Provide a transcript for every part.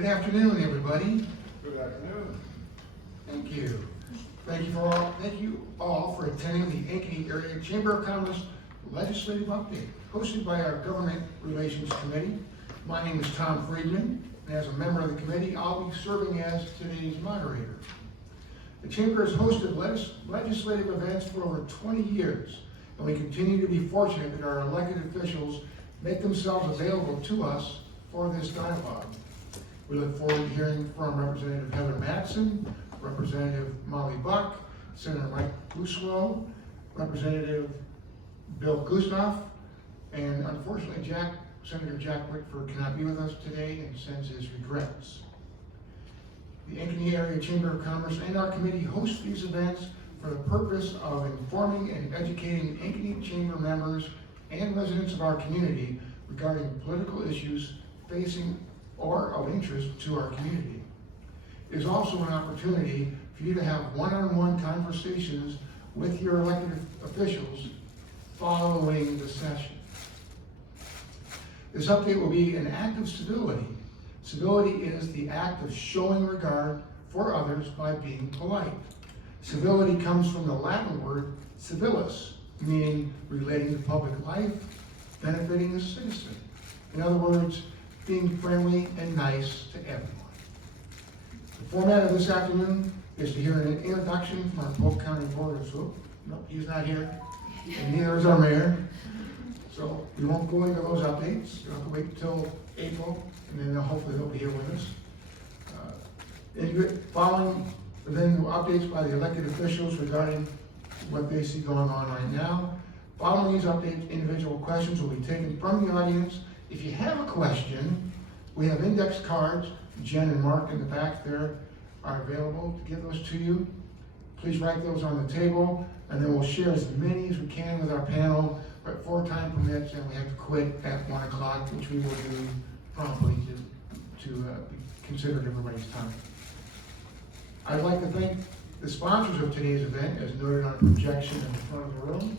Good afternoon, everybody. Good afternoon. Thank you. Thank you all for attending the Ankeny Area Chamber of Commerce Legislative Update, hosted by our Government Relations Committee. My name is Tom Friedman, and as a member of the committee, I'll be serving as today's moderator. The Chamber has hosted legislative events for over 20 years, and we continue to be fortunate that our elected officials make themselves available to us for this dialogue. We look forward to hearing from Representative Heather Matson, Representative Molly Buck, Senator Mike Buslow, Representative Bill Gustav, and unfortunately Senator Jack Whitford cannot be with us today and sends his regrets. The Ankeny Area Chamber of Commerce and our committee host these events for the purpose of informing and educating Ankeny Chamber members and residents of our community regarding political issues facing or of interest to our community. It is also an opportunity for you to have one-on-one conversations with your elected officials following the session. This update will be an act of civility. Civility is the act of showing regard for others by being polite. Civility comes from the Latin word civilis, meaning relating to public life, benefiting the citizen. In other words, being friendly and nice to everyone. The format of this afternoon is to hear an introduction from our Polk County Board of Supervisors. Nope, he's not here, and neither is our mayor. So we won't go into those updates. You'll have to wait until April, and then hopefully they'll be here with us. Following then updates by the elected officials regarding what they see going on right now. Following these updates, individual questions will be taken from the audience. If you have a question, we have index cards. Jen and Mark in the back there are available to give those to you. Please write those on the table, and then we'll share as many as we can with our panel. But for time permits, and we have to quit at 1 o'clock, which we will do promptly to be considerate of everybody's time. I'd like to thank the sponsors of today's event, as noted on projection in the front of the room.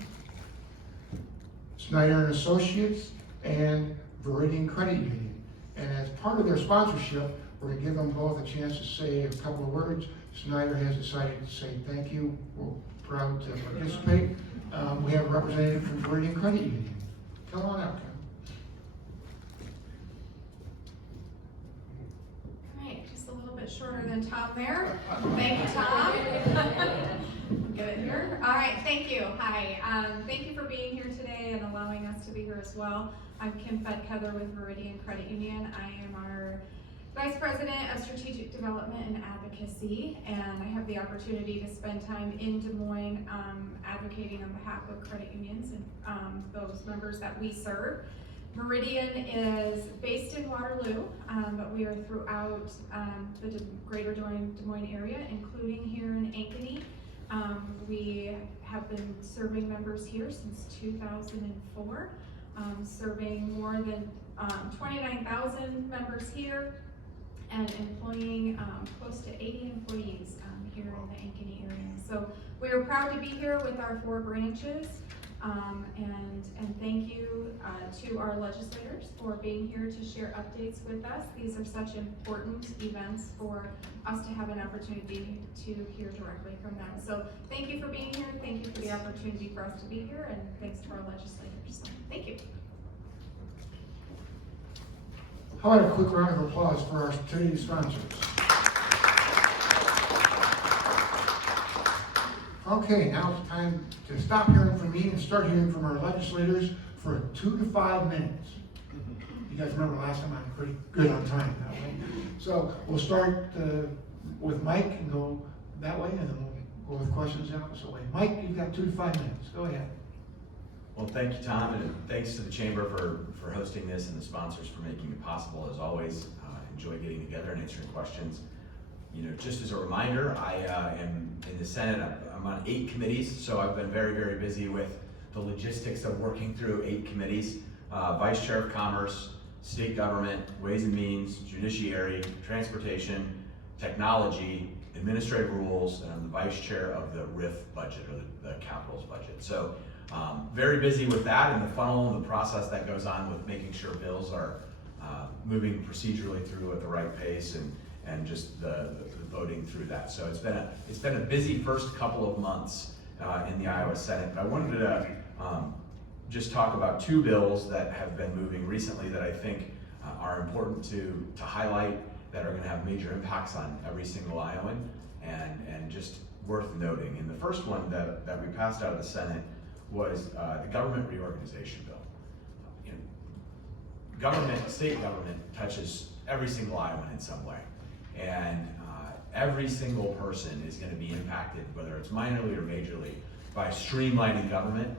Snyder and Associates and Veridian Credit Union. And as part of their sponsorship, we're going to give them both a chance to say a couple of words. Snyder has decided to say thank you. We're proud to participate. We have a representative from Veridian Credit Union. Come on up, Kim. All right, just a little bit shorter than Tom there. Thank you, Tom. Get it here. All right, thank you. Hi. Thank you for being here today and allowing us to be here as well. I'm Kim Fedkether with Veridian Credit Union. I am our Vice President of Strategic Development and Advocacy, and I have the opportunity to spend time in Des Moines advocating on behalf of credit unions and those members that we serve. Veridian is based in Waterloo, but we are throughout the greater Des Moines area, including here in Ankeny. We have been serving members here since 2004, serving more than 29,000 members here and employing close to 80 employees here in the Ankeny area. So we are proud to be here with our 4 branches. And thank you to our legislators for being here to share updates with us. These are such important events for us to have an opportunity to hear directly from them. So thank you for being here. Thank you for the opportunity for us to be here, and thanks to our legislators. So, thank you. How about a quick round of applause for our today's sponsors? Okay, now it's time to stop hearing from me and start hearing from our legislators for 2 to 5 minutes. You guys remember last time I'm pretty good on time that way. So we'll start with Mike and go that way, and then we'll go with questions the opposite way. Mike, you've got 2 to 5 minutes. Go ahead. Well, thank you, Tom, and thanks to the Chamber for hosting this and the sponsors for making it possible. As always, enjoy getting together and answering questions. You know, just as a reminder, I am in the Senate. I'm on 8 committees, so I've been very, very busy with the logistics of working through 8 committees. Vice Chair of Commerce, State Government, Ways and Means, Judiciary, Transportation, Technology, Administrative Rules, and I'm the Vice Chair of the RIF budget, or the Capitals budget. So very busy with that and the funnel and the process that goes on with making sure bills are moving procedurally through at the right pace and just the voting through that. So it's been a busy first couple of months in the Iowa Senate. But I wanted to just talk about two bills that have been moving recently that I think are important to highlight, that are going to have major impacts on every single Iowan, and just worth noting. And the first one that we passed out of the Senate was the government reorganization bill. You know, state government touches every single Iowan in some way, and every single person is going to be impacted, whether it's minorly or majorly, by streamlining government,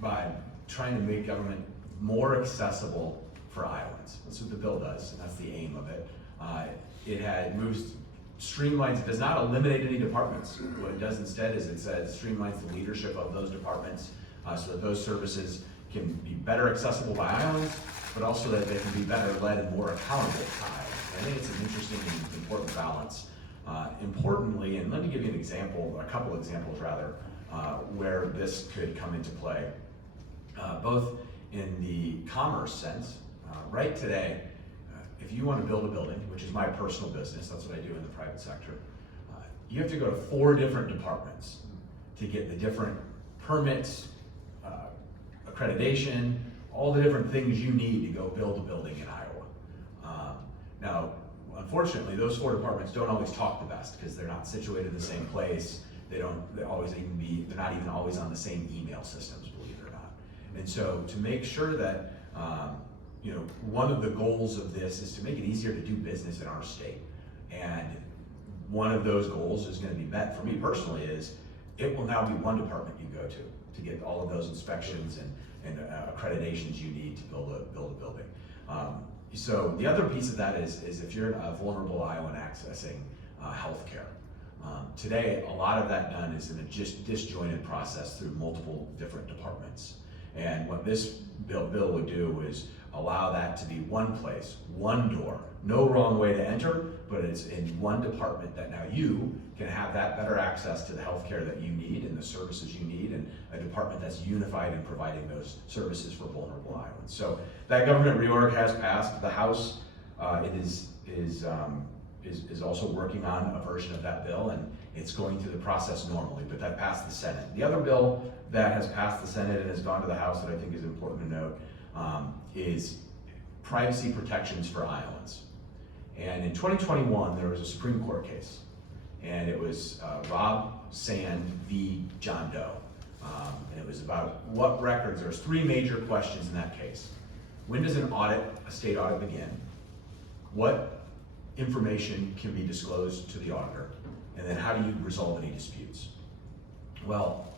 by trying to make government more accessible for Iowans. That's what the bill does, and that's the aim of it. Streamlines, it does not eliminate any departments. What it does instead is it says streamlines the leadership of those departments so that those services can be better accessible by Iowans, but also that they can be better led and more accountable to Iowans. I think it's an interesting and important balance. Importantly, and let me give you an example, a couple examples rather, where this could come into play. Both in the commerce sense, right today, if you want to build a building, which is my personal business, that's what I do in the private sector, you have to go to 4 different departments to get the different permits, accreditation, all the different things you need to go build a building in Iowa. Now, unfortunately, those 4 departments don't always talk the best because they're not situated in the same place. They're not even always on the same email systems, believe it or not. And so to make sure that one of the goals of this is to make it easier to do business in our state. And one of those goals is going to be met, for me personally, is it will now be one department you go to get all of those inspections and accreditations you need to build a building. So the other piece of that is if you're a vulnerable Iowan accessing healthcare. Today, a lot of that done is in a disjointed process through multiple different departments. And what this bill would do is allow that to be one place, one door, no wrong way to enter, but it's in one department that now you can have that better access to the healthcare that you need and the services you need, and a department that's unified in providing those services for vulnerable Iowans. So that government reorg has passed. The House is also working on a version of that bill, and it's going through the process normally, but that passed the Senate. The other bill that has passed the Senate and has gone to the House that I think is important to note is privacy protections for Iowans. And in 2021, there was a Supreme Court case, and it was Rob Sand v. John Doe. And it was about what records. There's 3 major questions in that case. When does a state audit begin? What information can be disclosed to the auditor? And then how do you resolve any disputes? Well,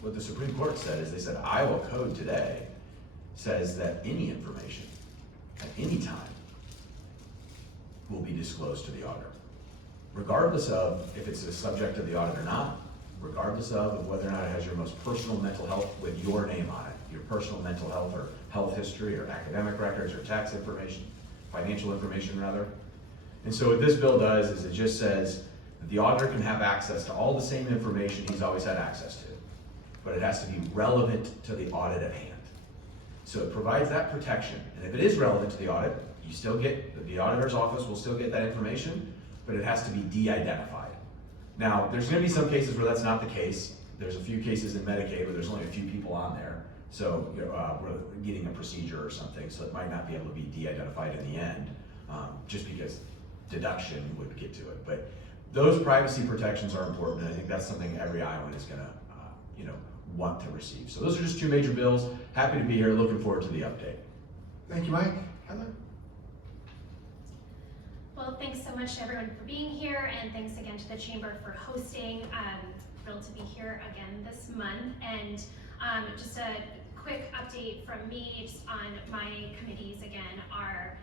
what the Supreme Court said is they said Iowa code today says that any information at any time will be disclosed to the auditor, regardless of if it's a subject of the audit or not, regardless of whether or not it has your most personal mental health with your name on it, your personal mental health or health history or academic records or tax information, financial information rather. And so what this bill does is it just says that the auditor can have access to all the same information he's always had access to, but it has to be relevant to the audit at hand. So it provides that protection. And if it is relevant to the audit, you still get, the auditor's office will still get that information, but it has to be de-identified. Now, there's gonna be some cases where that's not the case. There's a few cases in Medicaid where there's only a few people on there. So we're getting a procedure or something, so it might not be able to be de-identified in the end, just because deduction would get to it. But those privacy protections are important, and I think that's something every Iowan is gonna want to receive. So those are just 2 major bills. Happy to be here, looking forward to the update. Thank you, Mike. Heather? Well, thanks so much to everyone for being here, and thanks again to the Chamber for hosting. Thrilled to be here again this month. And just a quick update from me just on my committees again are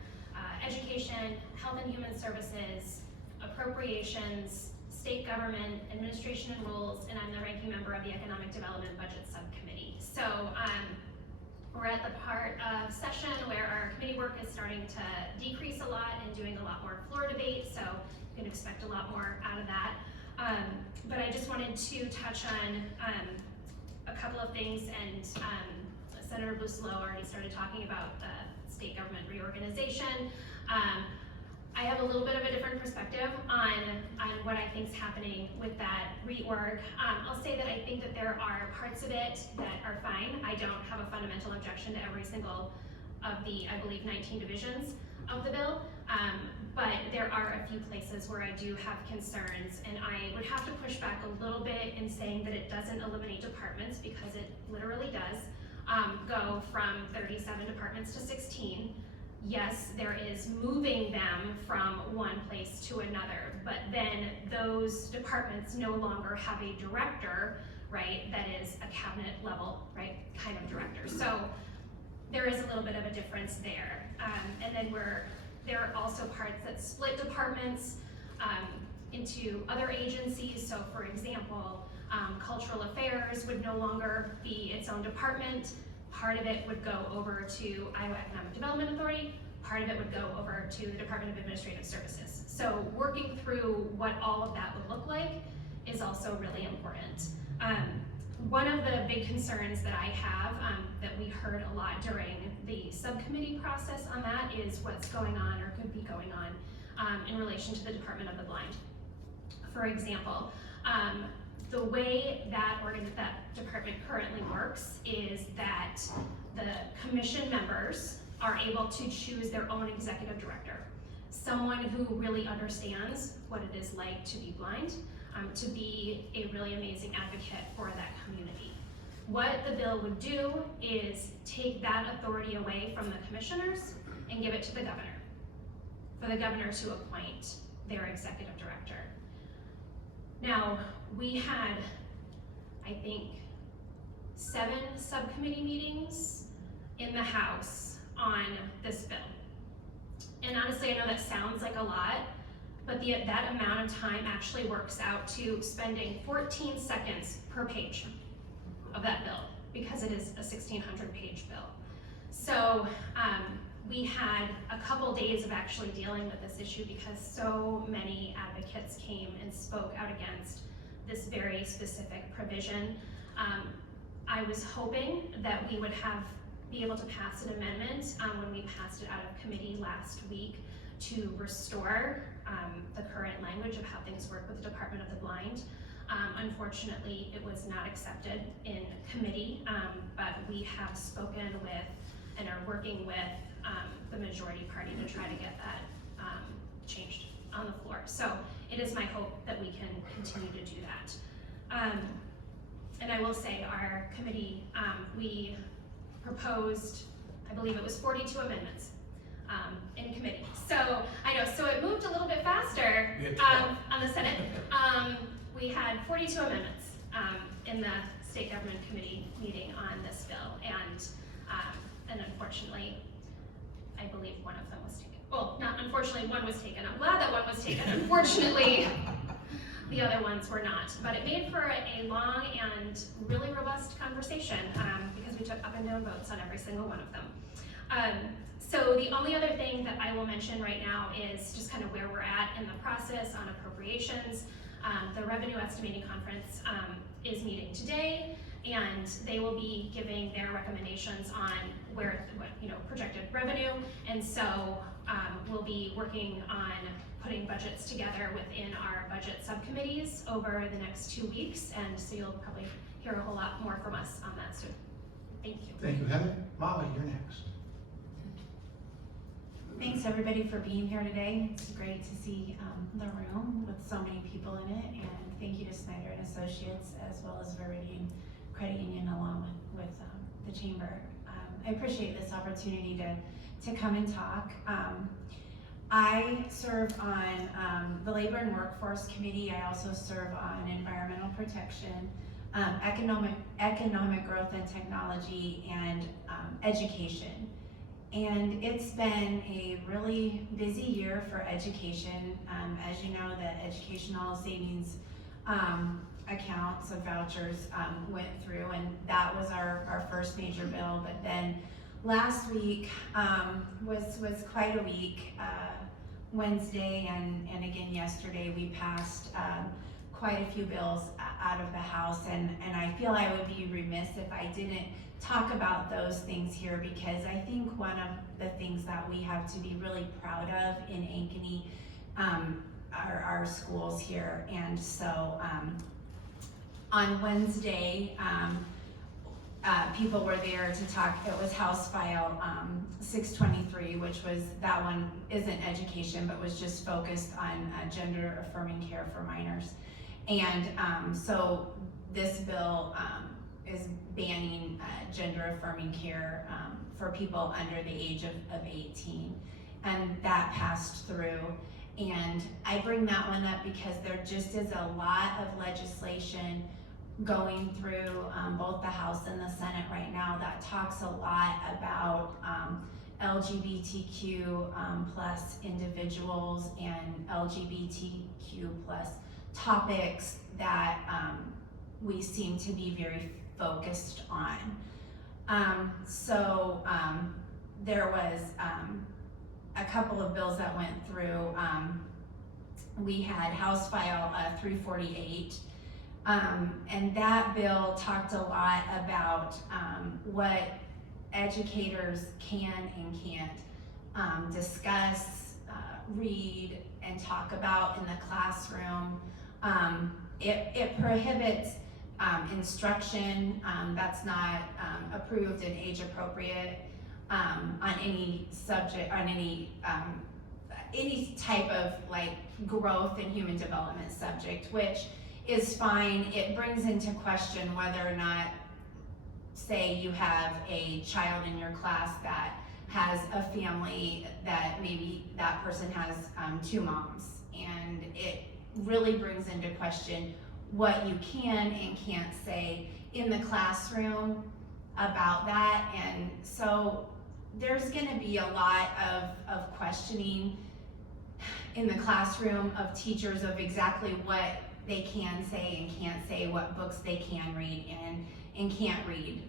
Education, Health and Human Services, Appropriations, State Government, Administration and Rules, and I'm the ranking member of the Economic Development Budget Subcommittee. So we're at the part of session where our committee work is starting to decrease a lot and doing a lot more floor debate, so you can expect a lot more out of that. But I just wanted to touch on a couple of things and Senator Buslow already started talking about the state government reorganization. I have a little bit of a different perspective on what I think is happening with that reorg. I'll say that I think that there are parts of it that are fine. I don't have a fundamental objection to every single of the, I believe, 19 divisions of the bill, but there are a few places where I do have concerns, and I would have to push back a little bit in saying that it doesn't eliminate departments, because it literally does go from 37 departments to 16. Yes, there is moving them from one place to another, but then those departments no longer have a director, right, that is a cabinet level, right, kind of director. So there is a little bit of a difference there. And then there are also parts that split departments into other agencies. So for example, cultural affairs would no longer be its own department. Part of it would go over to Iowa Economic Development Authority. Part of it would go over to the Department of Administrative Services. So working through what all of that would look like is also really important. One of the big concerns that I have, that we heard a lot during the subcommittee process on that, is what's going on or could be going on in relation to the Department of the Blind. For example, the way that department currently works is that the commission members are able to choose their own executive director, someone who really understands what it is like to be blind, to be a really amazing advocate for that community. What the bill would do is take that authority away from the commissioners and give it to the governor, for the governor to appoint their executive director. Now, we had, I think, 7 subcommittee meetings in the House on this bill. And honestly, I know that sounds like a lot, but that amount of time actually works out to spending 14 seconds per page of that bill, because it is a 1,600-page bill. So we had a couple days of actually dealing with this issue, because so many advocates came and spoke out against this very specific provision. I was hoping that we would be able to pass an amendment when we passed it out of committee last week to restore the current language of how things work with the Department of the Blind. Unfortunately, it was not accepted in committee, but we have spoken with and are working with the majority party to try to get that changed on the floor. So it is my hope that we can continue to do that. And I will say, our committee, we proposed, I believe it was 42 amendments in committee. So I know, so it moved a little bit faster on the Senate. We had 42 amendments in the State Government Committee meeting on this bill, and unfortunately, I believe one of them was taken. Well, not unfortunately, one was taken. I'm glad that one was taken. Unfortunately, the other ones were not. But it made for a long and really robust conversation, because we took up and down votes on every single one of them. So the only other thing that I will mention right now is just kind of where we're at in the process on appropriations. The Revenue Estimating Conference is meeting today, and they will be giving their recommendations on what projected revenue. And so we'll be working on putting budgets together within our budget subcommittees over the next 2 weeks, and so you'll probably hear a whole lot more from us on that soon. Thank you. Thank you, Heather. Molly, you're next. Thanks everybody for being here today. It's great to see the room with so many people in it, and thank you to Snyder and Associates as well as Viridian Credit Union along with the Chamber. I appreciate this opportunity to come and talk. I serve on the Labor and Workforce Committee. I also serve on Environmental Protection, Economic Growth and Technology, and Education. And it's been a really busy year for education. As you know, the educational savings accounts of vouchers went through, and that was our first major bill. But then last week was quite a week. Wednesday and again yesterday, we passed quite a few bills out of the House, and I feel I would be remiss if I didn't talk about those things here, because I think one of the things that we have to be really proud of in Ankeny are our schools here. And so on Wednesday, people were there to talk. It was House File 623, which was, that one isn't education, but was just focused on gender affirming care for minors. And so this bill is banning gender affirming care for people under the age of 18. And that passed through. And I bring that one up because there just is a lot of legislation going through both the House and the Senate right now that talks a lot about LGBTQ plus individuals and LGBTQ plus topics that we seem to be very focused on. There was a couple of bills that went through. We had House File 348, and that bill talked a lot about what educators can and can't discuss, read, and talk about in the classroom. It prohibits instruction that's not approved and age appropriate on any subject, on any type of like growth and human development subject, which is fine. It brings into question whether or not, say you have a child in your class that has a family that maybe that person has 2 moms, and it really brings into question what you can and can't say in the classroom about that. And so there's gonna be a lot of questioning in the classroom of teachers of exactly what they can say and can't say, what books they can read and can't read.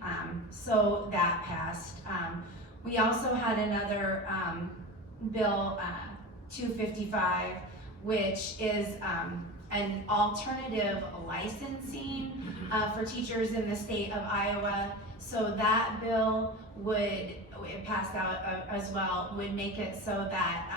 So that passed. We also had another bill, 255, which is an alternative licensing for teachers in the state of Iowa. So that bill would, it passed out as well, would make it so that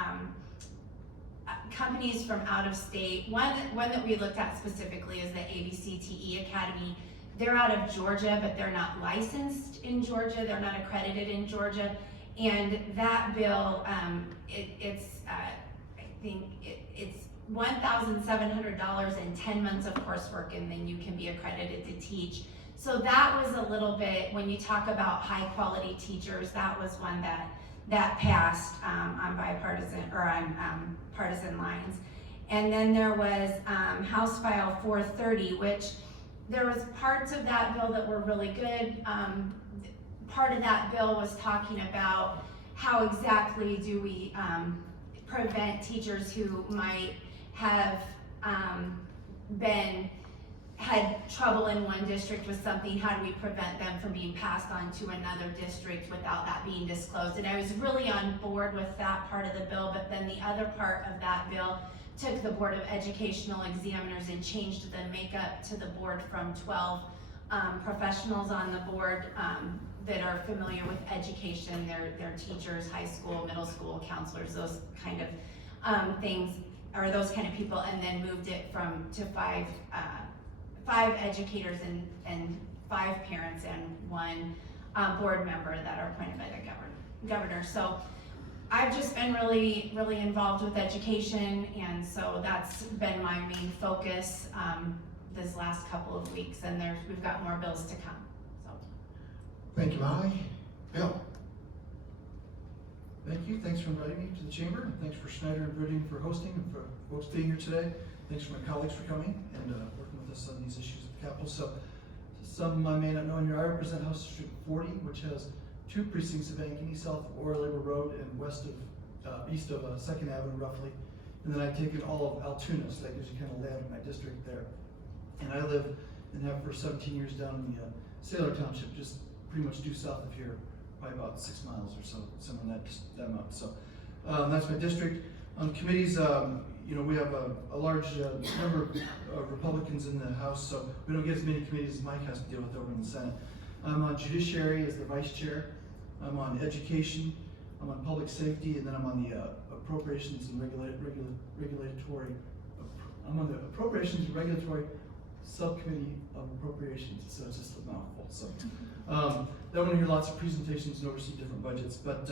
companies from out of state, one that we looked at specifically is the ABCTE Academy. They're out of Georgia, but they're not licensed in Georgia. They're not accredited in Georgia. And that bill, it's $1,700 and 10 months of coursework, and then you can be accredited to teach. So that was a little bit, when you talk about high quality teachers, that was one that passed on bipartisan, or on partisan lines. And then there was House File 430, which there was parts of that bill that were really good. Part of that bill was talking about how exactly do we prevent teachers who might have had trouble in one district with something. How do we prevent them from being passed on to another district without that being disclosed? And I was really on board with that part of the bill, but then the other part of that bill took the Board of Educational Examiners and changed the makeup to the board from 12 professionals on the board that are familiar with education. They're teachers, high school, middle school counselors, those kind of things, or those kind of people, and then moved it to five educators and 5 parents and 1 board member that are appointed by the governor. So I've just been really, really involved with education, and so that's been my main focus this last couple of weeks, and we've got more bills to come. So. Thank you, Molly. Bill? Thank you. Thanks for inviting me to the chamber, and thanks for Schneider and Bridging for hosting and for folks being here today. Thanks for my colleagues for coming and working with us on these issues at the Capitol. So some I may not know here, I represent House District 40, which has 2 precincts of Ankeny, south of Ora Labor Road and east of 2nd Avenue roughly. And then I've taken all of Altoona, so that gives you kind of layout of my district there. And I live and have for 17 years down in the Sailor Township, just pretty much due south of here, by about 6 miles or so, somewhere that amount. So that's my district. On committees, we have a large number of Republicans in the House, so we don't get as many committees as Mike has to deal with over in the Senate. I'm on judiciary as the vice chair. I'm on education. I'm on public safety, and then I'm on the appropriations and regulatory. I'm on the appropriations and regulatory subcommittee of appropriations. So it's just a mouthful. So then when you hear lots of presentations and oversee different budgets, but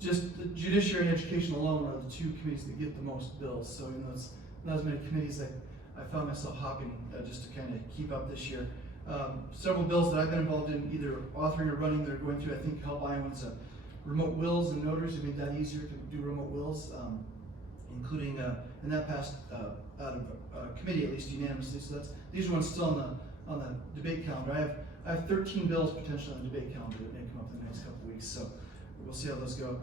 just the judiciary and education alone are the two committees that get the most bills. So it's not as many committees that I found myself hopping just to kind of keep up this year. Several bills that I've been involved in, either authoring or running, that are going through, I think, Help Iowans, remote wills and notaries have made that easier to do remote wills, including, and that passed out of committee at least unanimously. So these are ones still on the debate calendar. I have 13 bills potentially on the debate calendar that may come up in the next couple of weeks. So we'll see how those go.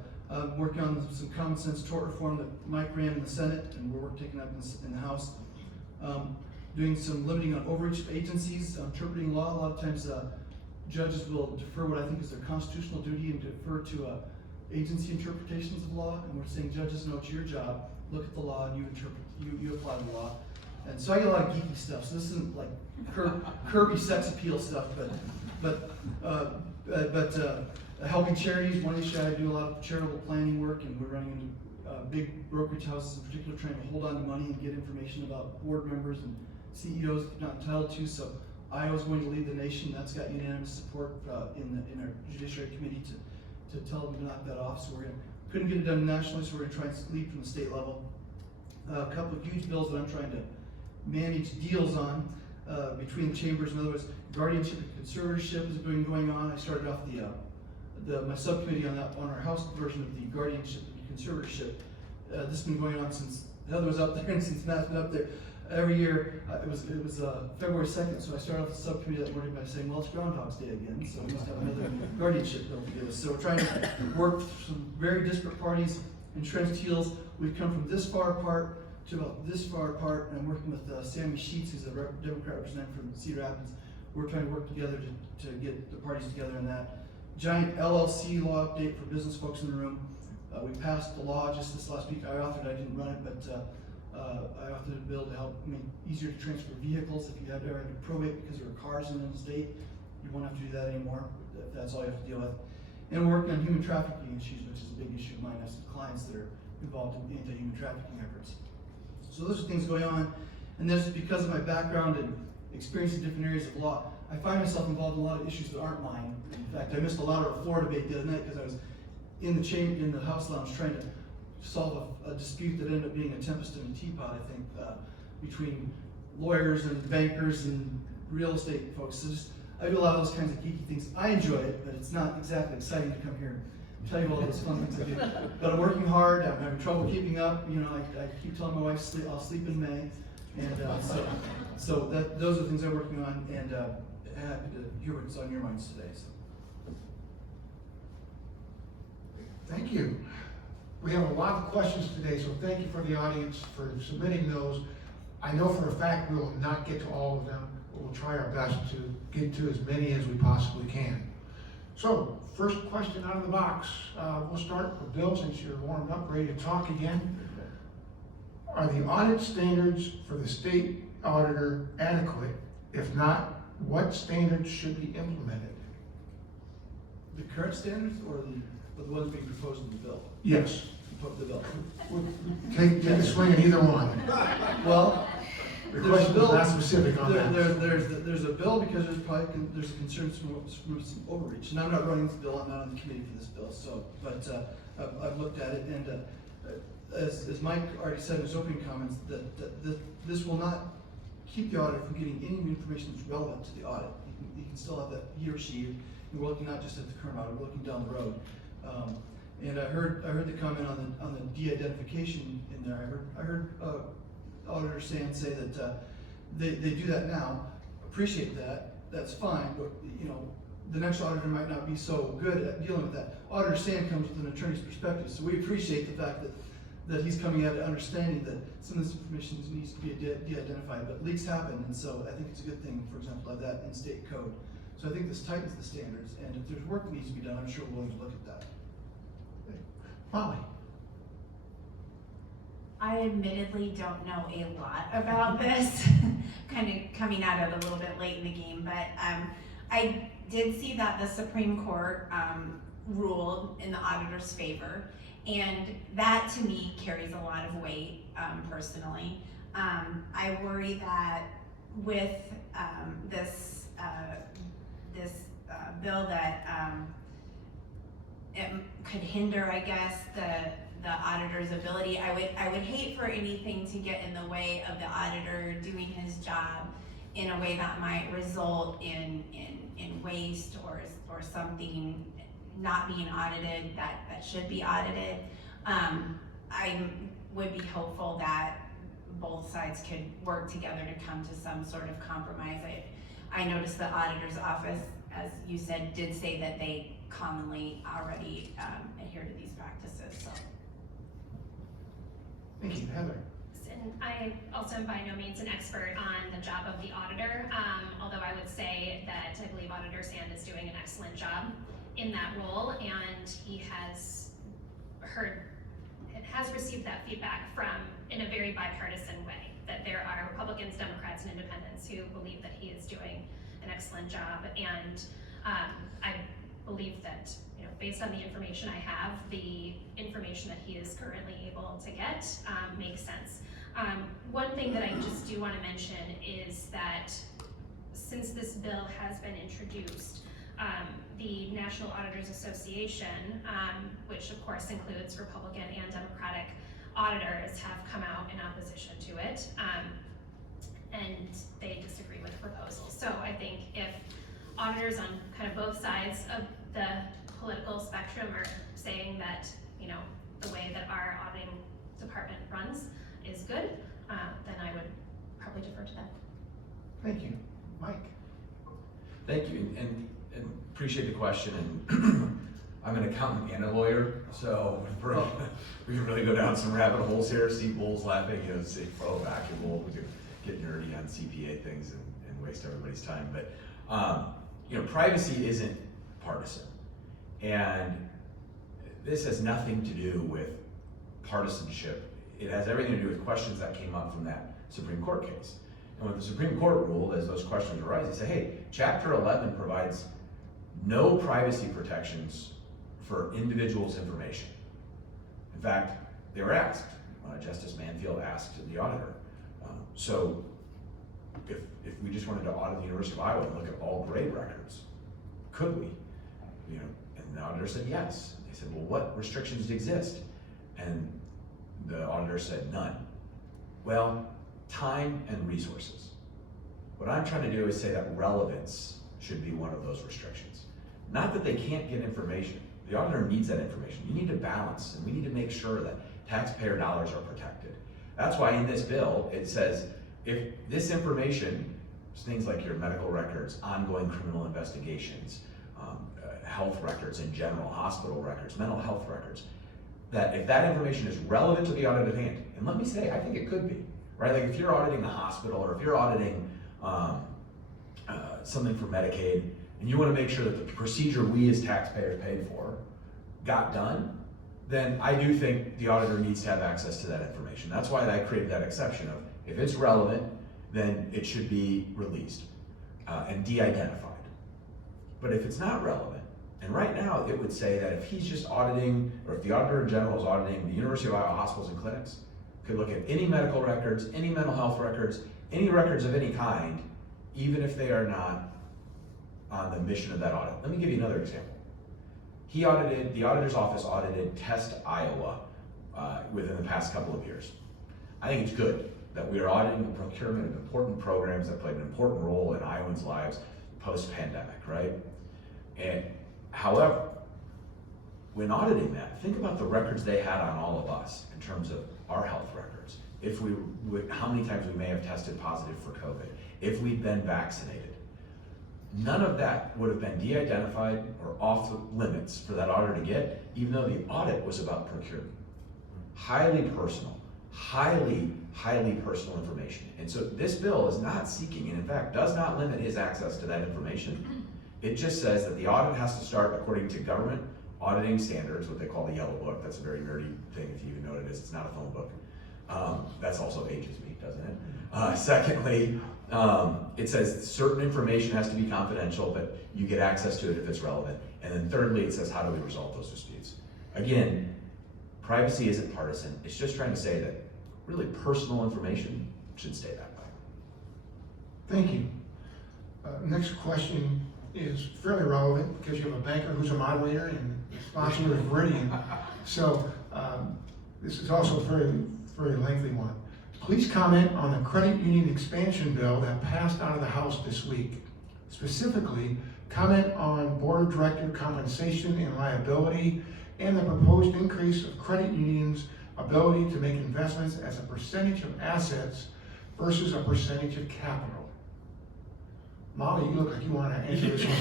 Working on some common sense tort reform that Mike ran in the Senate, and we're taking up in the House. Doing some limiting on overreach of agencies, interpreting law. A lot of times judges will defer what I think is their constitutional duty and defer to agency interpretations of law. And we're saying, judges, no, it's your job. Look at the law and you interpret, you apply the law. And so I get a lot of geeky stuff. So this isn't like Kirby sex appeal stuff, but helping charities. One issue, I do a lot of charitable planning work, and we're running into big brokerage houses in particular, trying to hold on to money and get information about board members and CEOs that they're not entitled to. So Iowa's going to lead the nation. That's got unanimous support in our Judiciary Committee to tell them to knock that off. So couldn't get it done nationally, so we're gonna try and lead from the state level. A couple of huge bills that I'm trying to manage deals on between the chambers. In other words, guardianship and conservatorship has been going on. I started off my subcommittee on our House version of the guardianship and conservatorship. This has been going on since Heather was up there and since Matt's been up there. Every year, it was February 2nd, so I started off the subcommittee that morning by saying, well, it's Groundhog's Day again, so we must have another guardianship bill to do. So we're trying to work with some very disparate parties, entrenched heels. We've come from this far apart to about this far apart, and I'm working with Sammy Sheets, who's a Democrat representative from Cedar Rapids. We're trying to work together to get the parties together in that. Giant LLC law update for business folks in the room. We passed the law just this last week. I authored it, I didn't run it, but I authored a bill to help make it easier to transfer vehicles. If you have ever had to probate because there are cars in the state, you won't have to do that anymore. That's all you have to deal with. And we're working on human trafficking issues, which is a big issue of mine. I have some clients that are involved in anti-human trafficking efforts. So those are things going on. And this is because of my background and experience in different areas of law. I find myself involved in a lot of issues that aren't mine. In fact, I missed a lot of our floor debate the other night because I was in the House lounge trying to solve a dispute that ended up being a tempest in a teapot, I think, between lawyers and bankers and real estate folks. So I do a lot of those kinds of geeky things. I enjoy it, but it's not exactly exciting to come here and tell you all those fun things I do. But I'm working hard. I'm having trouble keeping up. You know, I keep telling my wife I'll sleep in May, and so those are the things I'm working on, and happy to hear what's on your minds today. So. Thank you. We have a lot of questions today, so thank you for the audience for submitting those. I know for a fact we will not get to all of them, but we'll try our best to get to as many as we possibly can. So, first question out of the box. We'll start with Bill, since you're warmed up, ready to talk again. Are the audit standards for the state auditor adequate? If not, what standards should be implemented? The current standards or the ones being proposed in the bill? Yes. The bill. Take a swing at either one. Well, The question is not specific on that. There's a bill because there's a concern with some overreach, and I'm not running this bill. I'm not on the committee for this bill. So, but I've looked at it, and as Mike already said in his opening comments, that this will not keep the auditor from getting any information that's relevant to the audit. He can still have that, he or she. And we're looking not just at the current audit, we're looking down the road. And I heard the comment on the de-identification in there. I heard Auditor Sand say that they do that now. Appreciate that. That's fine, but you know, the next auditor might not be so good at dealing with that. Auditor Sand comes with an attorney's perspective, so we appreciate the fact that he's coming at it understanding that some of this information needs to be de-identified, but leaks happen, and so I think it's a good thing, for example, to have that in state code. So I think this tightens the standards, and if there's work that needs to be done, I'm sure we're willing to look at that. Molly. I admittedly don't know a lot about this, kind of coming at it a little bit late in the game, but I did see that the Supreme Court ruled in the auditor's favor, and that to me carries a lot of weight personally. I worry that with this bill that it could hinder, I guess, the auditor's ability. I would hate for anything to get in the way of the auditor doing his job in a way that might result in waste or something not being audited that should be audited. I would be hopeful that both sides could work together to come to some sort of compromise. I noticed the auditor's office, as you said, did say that they commonly already adhere to these practices, so. Thank you, Heather. And I also am by no means an expert on the job of the auditor, although I would say that I believe Auditor Sand is doing an excellent job in that role, and he has received that feedback in a very bipartisan way, that there are Republicans, Democrats, and Independents who believe that he is doing an excellent job, and I believe that, based on the information I have, the information that he is currently able to get makes sense. One thing that I just do want to mention is that since this bill has been introduced, the National Auditors Association, which of course includes Republican and Democratic auditors, have come out in opposition to it, and they disagree with the proposal. So I think if auditors on kind of both sides of the political spectrum are saying that, the way that our auditing department runs is good, then I would probably defer to them. Thank you. Mike? Thank you, and appreciate the question. And I'm an accountant and a lawyer, so we can really go down some rabbit holes here. Steve Bull's laughing, say, oh, vacuum bowl. We could get nerdy on CPA things and waste everybody's time. But privacy isn't partisan, and this has nothing to do with partisanship. It has everything to do with questions that came up from that Supreme Court case. And what the Supreme Court ruled, as those questions arise, they say, hey, Chapter 11 provides no privacy protections for individuals' information. In fact, they were asked, Justice Manfield asked the auditor, so if we just wanted to audit the University of Iowa and look at all grade records, could we? And the auditor said yes. They said, well, what restrictions exist? And the auditor said none. Well, time and resources. What I'm trying to do is say that relevance should be one of those restrictions. Not that they can't get information. The auditor needs that information. You need to balance, and we need to make sure that taxpayer dollars are protected. That's why in this bill, it says, if this information, things like your medical records, ongoing criminal investigations, health records in general, hospital records, mental health records, that if that information is relevant to the audit at hand, and let me say, I think it could be, right? Like if you're auditing the hospital, or if you're auditing something for Medicaid, and you want to make sure that the procedure we as taxpayers paid for got done, then I do think the auditor needs to have access to that information. That's why I created that exception of, if it's relevant, then it should be released and de-identified. But if it's not relevant, and right now it would say that if he's just auditing, or if the auditor in general is auditing the University of Iowa hospitals and clinics, could look at any medical records, any mental health records, any records of any kind, even if they are not on the mission of that audit. Let me give you another example. The auditor's office audited Test Iowa within the past couple of years. I think it's good that we are auditing the procurement of important programs that played an important role in Iowans' lives post-pandemic, right? And however, when auditing that, think about the records they had on all of us in terms of our health records. How many times we may have tested positive for COVID, if we'd been vaccinated. None of that would have been de-identified or off the limits for that auditor to get, even though the audit was about procurement. Highly personal, highly personal information. And so this bill is not seeking, and in fact does not limit his access to that information. It just says that the audit has to start according to government auditing standards, what they call the yellow book. That's a very nerdy thing, if you even know what it is. It's not a phone book. That's also ages me, doesn't it? Secondly, it says certain information has to be confidential, but you get access to it if it's relevant. And then thirdly, it says how do we resolve those disputes? Again, privacy isn't partisan. It's just trying to say that really personal information should stay that way. Thank you. Next question is fairly relevant because you have a banker who's a moderator and a sponsor of Viridian. So this is also a very lengthy one. Please comment on the credit union expansion bill that passed out of the House this week. Specifically, comment on board of director compensation and liability and the proposed increase of credit unions' ability to make investments as a percentage of assets versus a percentage of capital. Molly, you look like you want to answer this one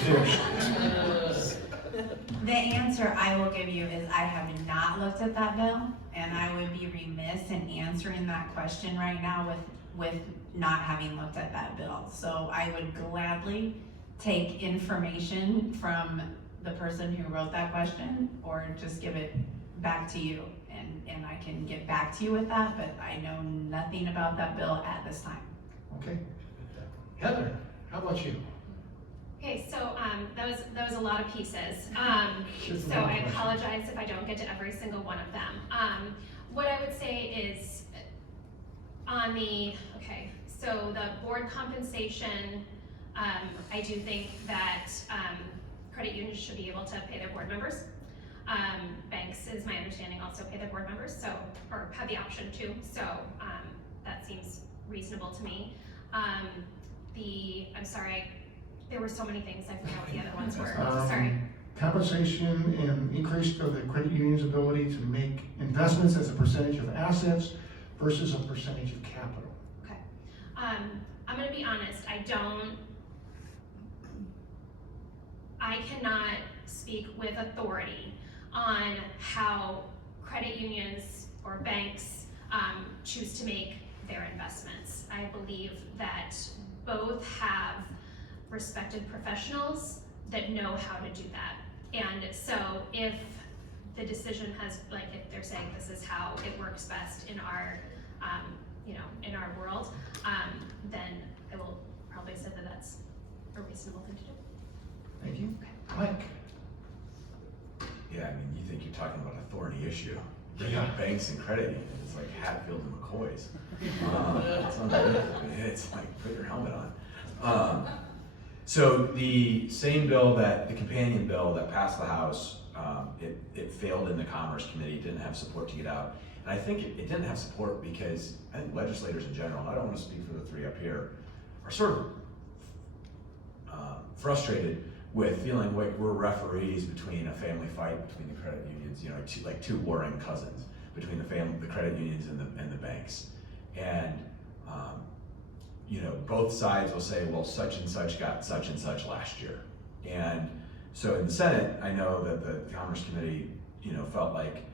first. The answer I will give you is I have not looked at that bill, and I would be remiss in answering that question right now with not having looked at that bill. So I would gladly take information from the person who wrote that question, or just give it back to you, and I can get back to you with that, but I know nothing about that bill at this time. Okay. Heather, how about you? Okay, so that was a lot of pieces. Just So one I question. apologize if I don't get to every single one of them. What I would say is on the, okay, so the board compensation, I do think that credit unions should be able to pay their board members. Banks, is my understanding, also pay their board members, so, or have the option to, so that seems reasonable to me. I'm sorry, there were so many things, I forgot what the other ones were, sorry. Compensation and increase of the credit union's ability to make investments as a percentage of assets versus a percentage of capital. Okay, I'm gonna be honest, I cannot speak with authority on how credit unions or banks choose to make their investments. I believe that both have respected professionals that know how to do that. And so if the decision has, like, if they're saying this is how it works best in our, in our world, then I will probably say that that's a reasonable thing to do. Thank you. Mike? Yeah, I mean, you think you're talking about a thorny issue. Yeah. Banks and credit unions, it's like Hatfield and McCoy's. It's unbelievable. It's like, put your helmet on. So the same bill the companion bill that passed the House, it failed in the Commerce Committee, didn't have support to get out. And I think it didn't have support because I think legislators in general, and I don't want to speak for the three up here, are sort of frustrated with feeling like we're referees between a family fight between the credit unions, like two warring cousins between the credit unions and the banks. And both sides will say, well, such and such got such and such last year. And so in the Senate, I know that the Commerce Committee, felt like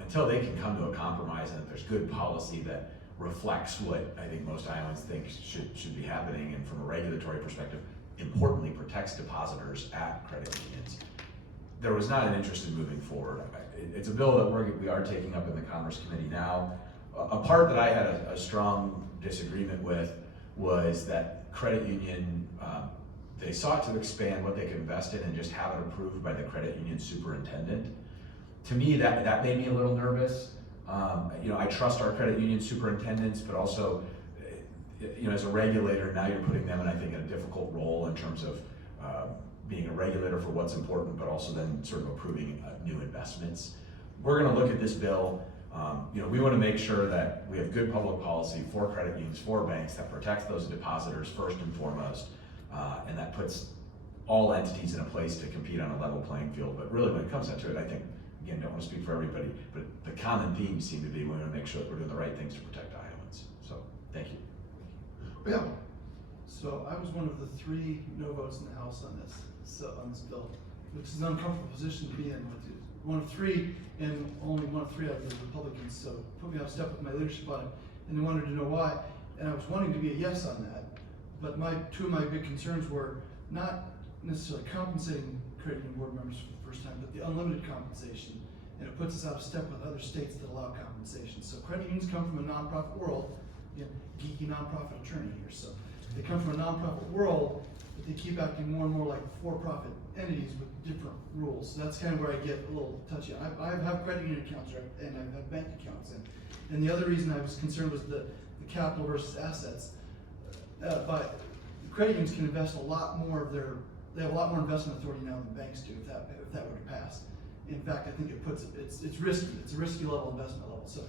until they can come to a compromise and that there's good policy that reflects what I think most Iowans think should be happening, and from a regulatory perspective, importantly protects depositors at credit unions, there was not an interest in moving forward. It's a bill that we are taking up in the Commerce Committee now. A part that I had a strong disagreement with was that credit union, they sought to expand what they could invest in and just have it approved by the credit union superintendent. To me, that made me a little nervous. I trust our credit union superintendents, but also, as a regulator, now you're putting them in, I think, in a difficult role in terms of being a regulator for what's important, but also then sort of approving new investments. We're going to look at this bill. We want to make sure that we have good public policy for credit unions, for banks, that protects those depositors first and foremost, and that puts all entities in a place to compete on a level playing field. But really, when it comes down to it, I think, again, don't want to speak for everybody, but the common themes seem to be we want to make sure that we're doing the right things to protect Iowans. So, thank you. Bill? So I was one of the 3 no votes in the House on this bill, which is an uncomfortable position to be in. One of 3, and only one of 3 out of the Republicans, so put me out of step with my leadership on it, and they wanted to know why. And I was wanting to be a yes on that, but 2 of my big concerns were not necessarily compensating credit union board members for the first time, but the unlimited compensation. and it puts us out of step with other states that allow compensation. So credit unions come from a nonprofit world, again, geeky nonprofit attorney here, so they come from a nonprofit world, but they keep acting more and more like for-profit entities with different rules. So that's kind of where I get a little touchy. I have credit union accounts, right, and I have bank accounts, and the other reason I was concerned was the capital versus assets. But credit unions can invest a lot more of they have a lot more investment authority now than banks do if that were to pass. In fact, I think it's risky. It's a risky level investment level. So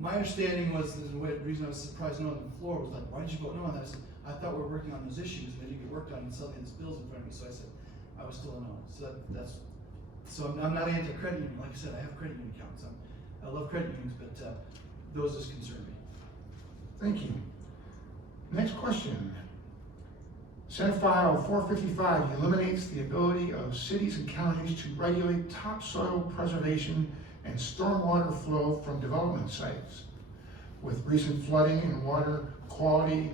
my understanding was the reason I was surprised no on the floor was like, why did you vote no on that? I said, I thought we were working on those issues and they didn't get worked on, and suddenly this bill's in front of me. So I said I was still a no. So I'm not anti-credit union. Like I said, I have credit union accounts. I love credit unions, but those just concern me. Thank you. Next question. Senate File 455 eliminates the ability of cities and counties to regulate topsoil preservation and stormwater flow from development sites. With recent flooding and water quality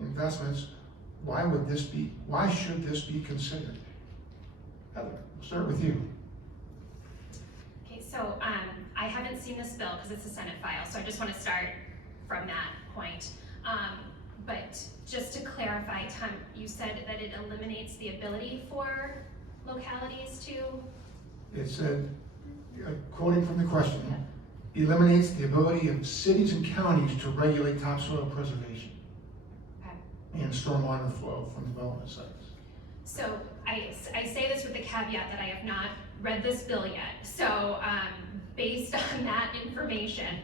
investments, why should this be considered? Heather, we'll start with you. Okay, so I haven't seen this bill because it's a Senate file, so I just want to start from that point. But just to clarify, Tom, you said that it eliminates the ability for localities to? It said, quoting from the question, eliminates the ability of cities and counties to regulate topsoil preservation Okay. and stormwater flow from development sites. So I say this with the caveat that I have not read this bill yet. So based on that information,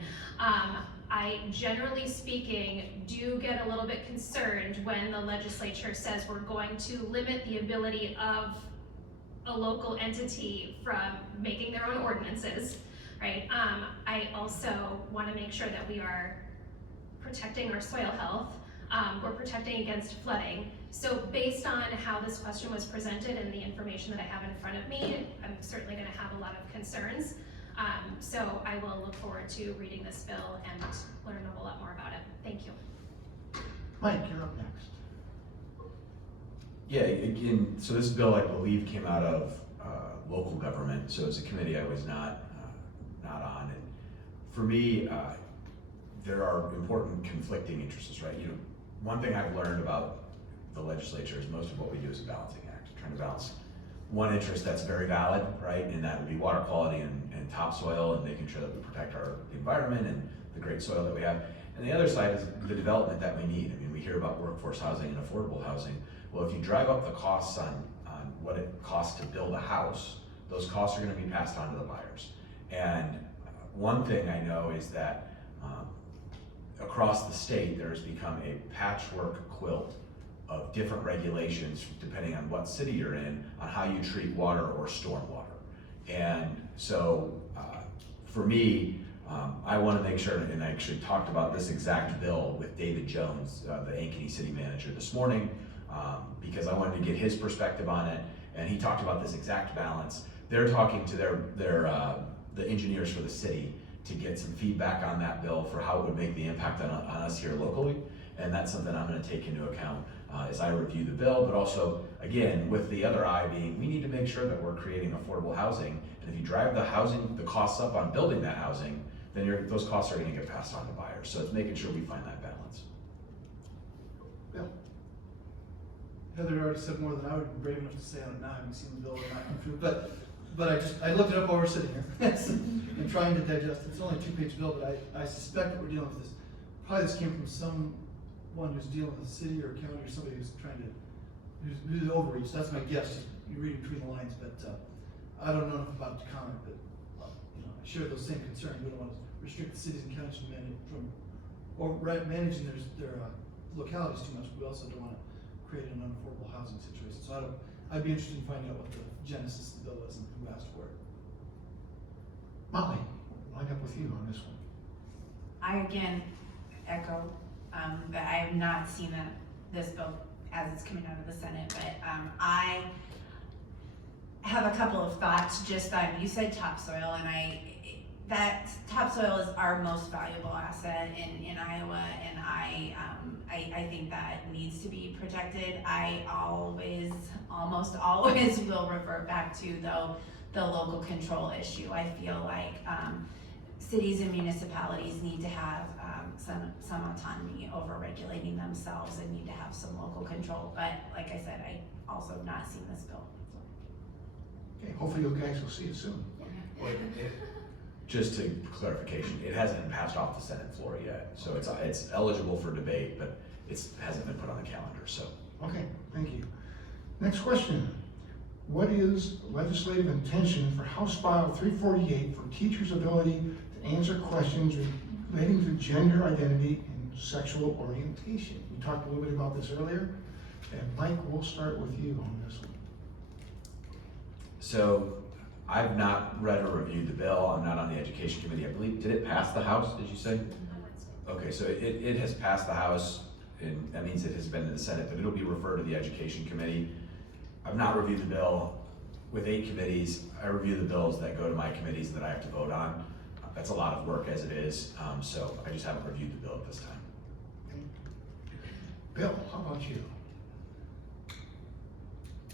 I, generally speaking, do get a little bit concerned when the legislature says we're going to limit the ability of a local entity from making their own ordinances, right? I also want to make sure that we are protecting our soil health. We're protecting against flooding. So based on how this question was presented and the information that I have in front of me, I'm certainly going to have a lot of concerns. So I will look forward to reading this bill and learn a whole lot more about it. Thank you. Mike, you're up next. Yeah, again, so this bill, I believe, came out of local government, so as a committee I was not on. And for me, there are important conflicting interests, right? You know, one thing I've learned about the legislature is most of what we do is a balancing act, trying to balance one interest that's very valid, right? And that would be water quality and topsoil and making sure that we protect our environment and the great soil that we have. And the other side is the development that we need. I mean, we hear about workforce housing and affordable housing. Well, if you drive up the costs on what it costs to build a house, those costs are going to be passed on to the buyers. And one thing I know is that across the state, there has become a patchwork quilt of different regulations depending on what city you're in on how you treat water or stormwater. And so for me, I want to make sure, and I actually talked about this exact bill with David Jones, the Ankeny city manager, this morning, because I wanted to get his perspective on it, and he talked about this exact balance. They're talking to the engineers for the city to get some feedback on that bill for how it would make the impact on us here locally, and that's something I'm going to take into account as I review the bill, but also, again, with the other eye being, we need to make sure that we're creating affordable housing, and if you drive the costs up on building that housing, then those costs are going to get passed on to buyers. So it's making sure we find that balance. Bill? Heather already said more than I would be brave enough to say on it now, having seen the bill or not come through. But I looked it up while we're sitting here and trying to digest. It's only a 2-page bill, but I suspect that we're dealing with this. Probably this came from someone who's dealing with a city or a county or somebody who's trying to who's overreach. That's my guess. You read between the lines, but I don't know enough about it to comment. But I share those same concerns. We don't want to restrict the cities and counties from managing their localities too much. But we also don't want to create an unaffordable housing situation. So I'd be interested in finding out what the genesis of the bill is and who asked for it. Molly, line up with you on this one. I again echo that I have not seen this bill as it's coming out of the Senate, but I have a couple of thoughts. Just you said topsoil, and that topsoil is our most valuable asset in Iowa, and I think that needs to be protected. I almost always will revert back to, though, the local control issue. I feel like cities and municipalities need to have some autonomy over regulating themselves and need to have some local control. But like I said, I also have not seen this bill. Okay, hopefully you guys will see it soon. Just to clarification, it hasn't been passed off the Senate floor yet, so it's eligible for debate, but it hasn't been put on the calendar, so. Okay, thank you. Next question. What is legislative intention for House File 348 for teachers' ability to answer questions relating to gender identity and sexual orientation? We talked a little bit about this earlier, and Mike, we'll start with you on this one. So I've not read or reviewed the bill. I'm not on the education committee. I believe, did it pass the House, did you say? On Wednesday. Okay, so it has passed the House, and that means it has been to the Senate, but it'll be referred to the education committee. I've not reviewed the bill. With 8 committees, I review the bills that go to my committees that I have to vote on. That's a lot of work as it is, so I just haven't reviewed the bill at this time. Bill, how about you?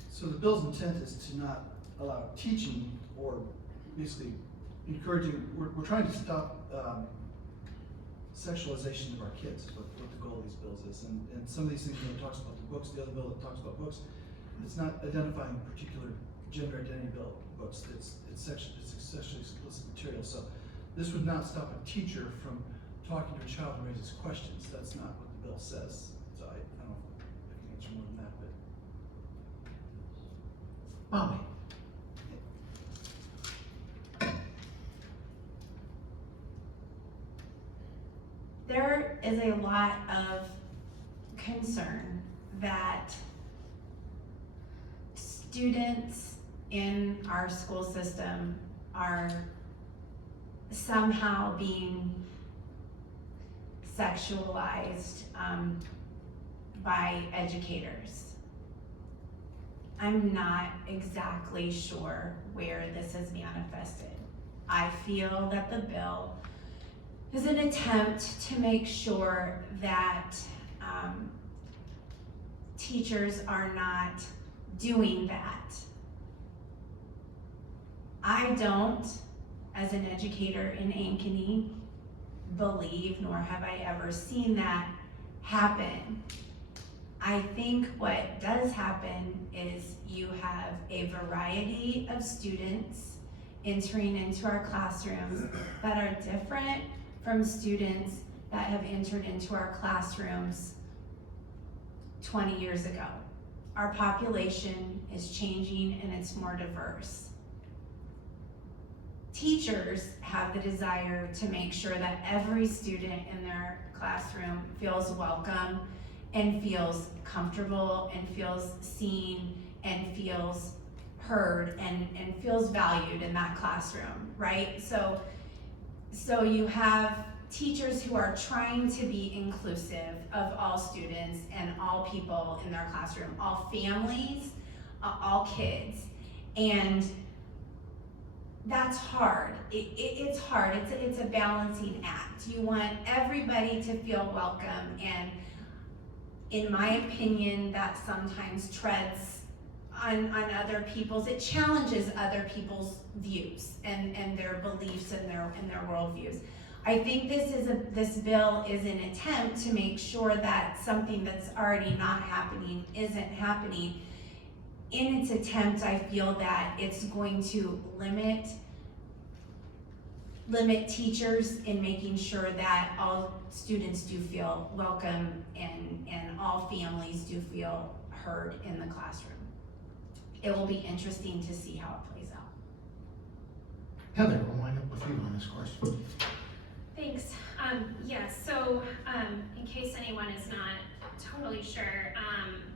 So the bill's intent is to not allow teaching or basically encouraging, we're trying to stop sexualization of our kids, what the goal of these bills is. And some of these things, it talks about the books, the other bill that talks about books, it's not identifying particular gender identity books, it's sexually explicit material. So this would not stop a teacher from talking to a child who raises questions. That's not what the bill says. So I don't know if I can answer more than that, but. Molly? There is a lot of concern that students in our school system are somehow being sexualized by educators. I'm not exactly sure where this has manifested. I feel that the bill is an attempt to make sure that teachers are not doing that. I don't, as an educator in Ankeny, believe, nor have I ever seen that happen. I think what does happen is you have a variety of students entering into our classrooms that are different from students that have entered into our classrooms 20 years ago. Our population is changing and it's more diverse. Teachers have the desire to make sure that every student in their classroom feels welcome and feels comfortable and feels seen and feels heard and feels valued in that classroom, right? So you have teachers who are trying to be inclusive of all students and all people in their classroom, all families, all kids, and that's hard. It's hard. It's a balancing act. You want everybody to feel welcome, and in my opinion, that sometimes treads on other people's, it challenges other people's views and their beliefs and their worldviews. I think this bill is an attempt to make sure that something that's already not happening isn't happening. In its attempt, I feel that it's going to limit teachers in making sure that all students do feel welcome and all families do feel heard in the classroom. It will be interesting to see how it plays out. Heather, we'll wind up with you on this question. Thanks. Yes, so in case anyone is not totally sure,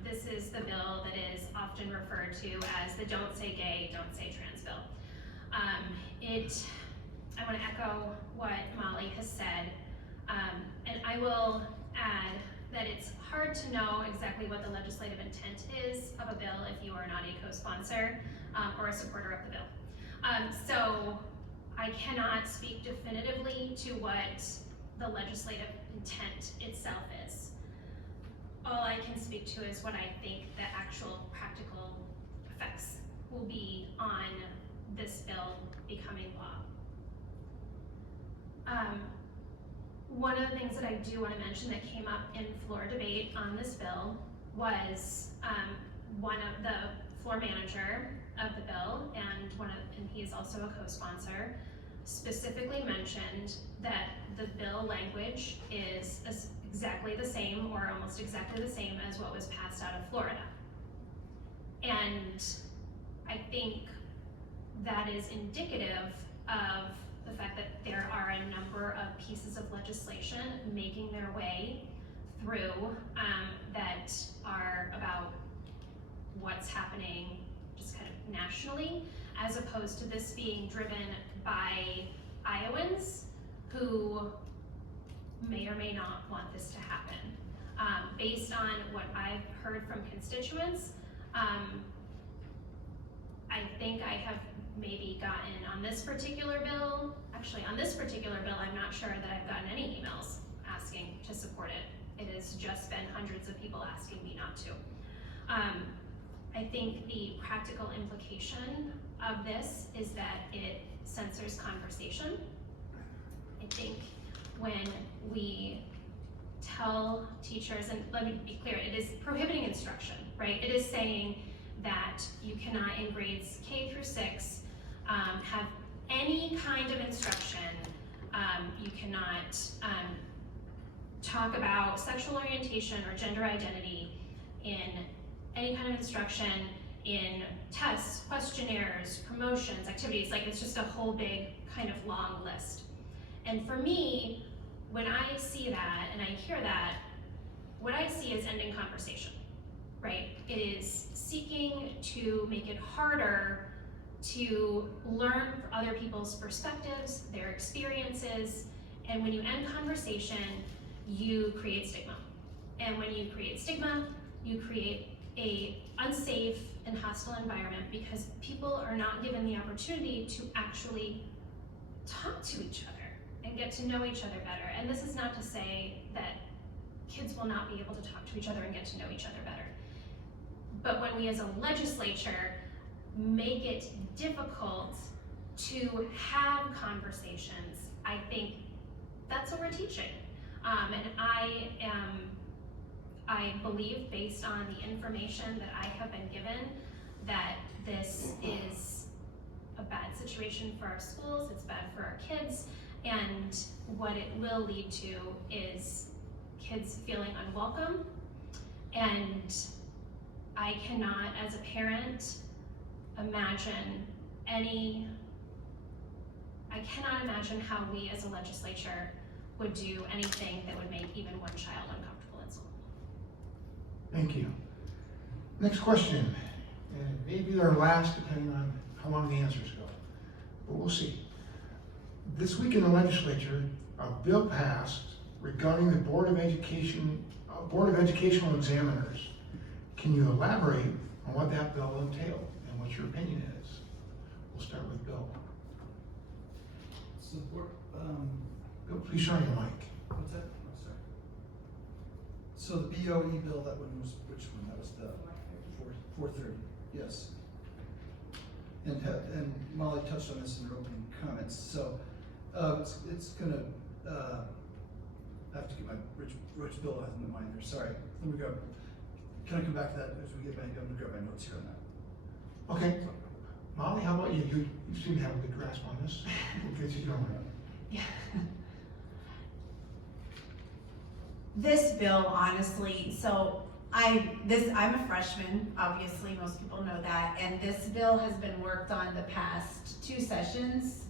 this is the bill that is often referred to as the Don't Say Gay, Don't Say Trans bill. I want to echo what Molly has said, and I will add that it's hard to know exactly what the legislative intent is of a bill if you are not a co-sponsor or a supporter of the bill. So I cannot speak definitively to what the legislative intent itself is. All I can speak to is what I think the actual practical effects will be on this bill becoming law. One of the things that I do want to mention that came up in floor debate on this bill was one of the floor manager of the bill, and he is also a co-sponsor, specifically mentioned that the bill language is exactly the same, or almost exactly the same, as what was passed out of Florida. And I think that is indicative of the fact that there are a number of pieces of legislation making their way through that are about what's happening just kind of nationally, as opposed to this being driven by Iowans who may or may not want this to happen. Based on what I've heard from constituents, I think I have maybe gotten on this particular bill, I'm not sure that I've gotten any emails asking to support it. It has just been hundreds of people asking me not to. I think the practical implication of this is that it censors conversation. I think when we tell teachers, and let me be clear, it is prohibiting instruction, right? It is saying that you cannot, in grades K through 6, have any kind of instruction. You cannot talk about sexual orientation or gender identity in any kind of instruction, in tests, questionnaires, promotions, activities. Like, it's just a whole big kind of long list. And for me, when I see that and I hear that, what I see is ending conversation, right? It is seeking to make it harder to learn other people's perspectives, their experiences, and when you end conversation, you create stigma. And when you create stigma, you create a unsafe and hostile environment, because people are not given the opportunity to actually talk to each other and get to know each other better. And this is not to say that kids will not be able to talk to each other and get to know each other better. But when we as a legislature make it difficult to have conversations, I think that's what we're teaching. And I believe, based on the information that I have been given, that this is a bad situation for our schools, it's bad for our kids, and what it will lead to is kids feeling unwelcome. And I cannot, as a parent, imagine how we as a legislature would do anything that would make even one child uncomfortable in school. Thank you. Next question, and maybe our last, depending on how long the answers go, but we'll see. This week in the legislature, a bill passed regarding the Board of Educational Examiners. Can you elaborate on what that bill entailed and what your opinion is? We'll start with Bill. So, Bill, please turn on your mic. what's that? Oh, sorry. So the BOE bill, that one was, which one? That was the 430, yes. And Molly touched on this in her opening comments. So it's gonna, I have to get my Rich Bill out in the mind there, sorry. Let me go. Can I come back to that as we get back? I'm gonna grab my notes here on that. Okay. Molly, how about you? You seem to have a good grasp on this. We'll get you going. Yeah. This bill, honestly, so I'm a freshman, obviously, most people know that, and this bill has been worked on the past 2 sessions.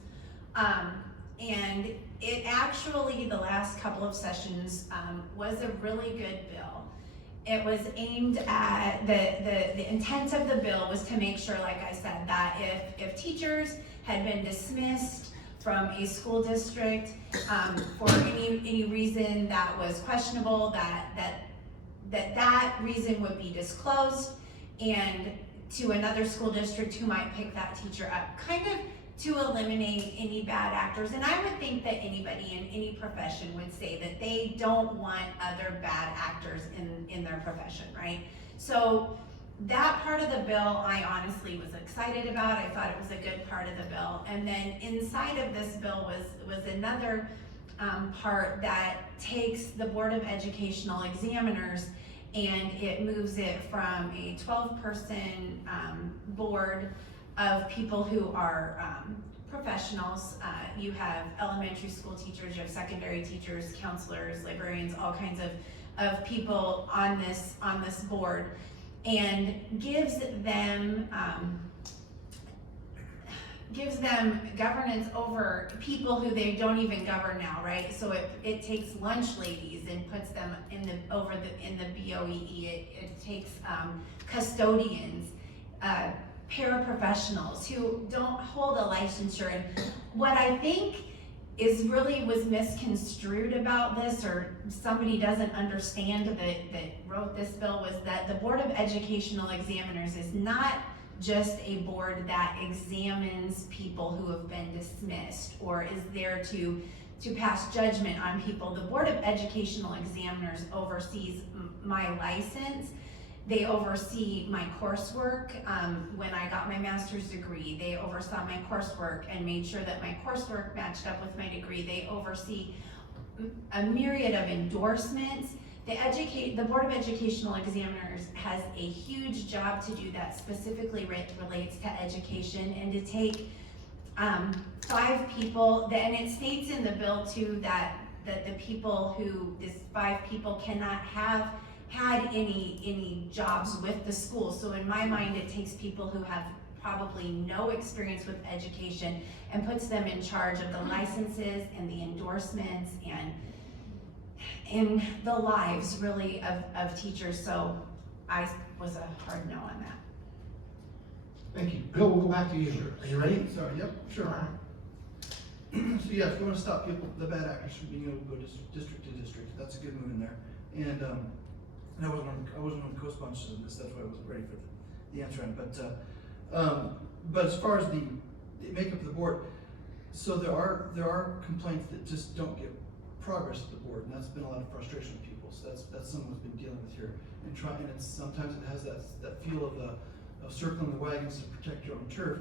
And it actually, the last couple of sessions, was a really good bill. It was aimed at, the intent of the bill was to make sure, like I said, that if teachers had been dismissed from a school district for any reason that was questionable, that reason would be disclosed, and to another school district who might pick that teacher up, kind of to eliminate any bad actors. And I would think that anybody in any profession would say that they don't want other bad actors in their profession, right? So that part of the bill, I honestly was excited about. I thought it was a good part of the bill. And then inside of this bill was another part that takes the Board of Educational Examiners and it moves it from a 12-person board of people who are professionals. You have elementary school teachers, you have secondary teachers, counselors, librarians, all kinds of people on this board, and gives them governance over people who they don't even govern now, right? So it takes lunch ladies and puts them in the BOEE. It takes custodians, paraprofessionals who don't hold a licensure. And what I think was misconstrued about this, or somebody doesn't understand that wrote this bill, was that the Board of Educational Examiners is not just a board that examines people who have been dismissed or is there to pass judgment on people. The Board of Educational Examiners oversees my license. They oversee my coursework. When I got my master's degree, they oversaw my coursework and made sure that my coursework matched up with my degree. They oversee a myriad of endorsements. The Board of Educational Examiners has a huge job to do that specifically relates to education, and to take 5 people, and it states in the bill too that the people these 5 people cannot have had any jobs with the school. So in my mind, it takes people who have probably no experience with education and puts them in charge of the licenses and the endorsements and in the lives really of teachers. So I was a hard no on that. Thank you. Bill, we'll go back to you. Are you ready? Sorry, yep, Sure. So yeah, if you want to stop people, the bad actors from being able to go district to district, that's a good move in there. And I wasn't on the co-sponsors of this, that's why I wasn't ready for the answer on it. But as far as the makeup of the board, so there are complaints that just don't get progress at the board, and that's been a lot of frustration with people. So that's someone's been dealing with here, and sometimes it has that feel of circling the wagons to protect your own turf.